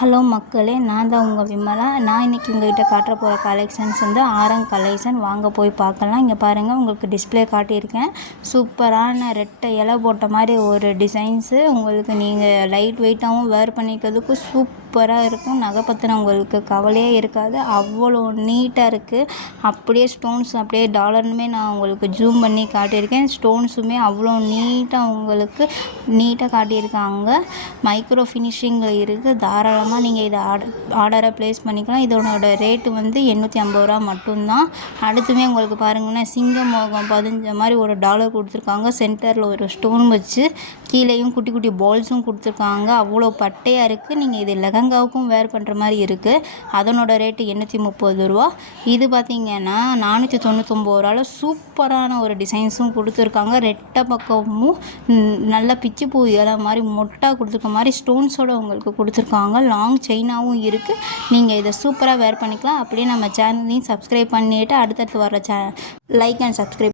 Hello மக்களே, நான் தான் உங்கள் விமலா. நான் இன்றைக்கி உங்கள்கிட்ட காட்ட போகிற கலெக்ஷன்ஸ் வந்து ஆரம் கலெக்ஷன். வாங்க போய் பார்க்கலாம். இங்கே பாருங்கள், உங்களுக்கு டிஸ்பிளே காட்டியிருக்கேன். சூப்பரான ரெட்டை இலை போட்ட மாதிரி ஒரு டிசைன்ஸு. உங்களுக்கு நீங்கள் லைட் வெயிட்டாகவும் வேர் பண்ணிக்கிறதுக்கு சூப்பராக இருக்கும். நகை பற்றின உங்களுக்கு கவலையே இருக்காது. அவ்வளோ நீட்டாக இருக்குது. அப்படியே ஸ்டோன்ஸ் அப்படியே டாலர்னுமே நான் உங்களுக்கு ஜூம் பண்ணி காட்டியிருக்கேன். ஸ்டோன்ஸுமே அவ்வளோ நீட்டாக காட்டியிருக்காங்க. மைக்ரோ ஃபினிஷிங்கில் இருக்குது. தாராளமாக நீங்கள் இதை ஆர்டரை ப்ளேஸ் பண்ணிக்கலாம். இதோட ரேட்டு வந்து 850 ரூபா மட்டும்தான். அடுத்துமே உங்களுக்கு பாருங்கன்னா சிங்க மோகம் பதிஞ்ச மாதிரி ஒரு டாலர் கொடுத்துருக்காங்க. சென்டரில் ஒரு ஸ்டோன் வச்சு கீழேயும் குட்டி குட்டி பால்ஸும் கொடுத்துருக்காங்க. அவ்வளோ பட்டையாக இருக்குது. நீங்கள் இது லெஹங்காவுக்கும் வேர் பண்ணுற மாதிரி இருக்குது. அதனோட ரேட்டு 830 ரூபா. இது பார்த்திங்கன்னா 499 ரூபாவில் சூப்பரான ஒரு டிசைன்ஸும் கொடுத்துருக்காங்க. ரெட்டை பக்கமும் நல்ல பிச்சு பூ இலை மாதிரி மொட்டாக கொடுத்துருக்க மாதிரி ஸ்டோன்ஸோடு உங்களுக்கு கொடுத்துருக்காங்க. லாங் செயினாகவும் இருக்குது. நீங்கள் இதை சூப்பராக வேர் பண்ணிக்கலாம். அப்படியே நம்ம சேனலையும் சப்ஸ்கிரைப் பண்ணிவிட்டு அடுத்தடுத்து வர லைக் அண்ட் சப்ஸ்கிரைப்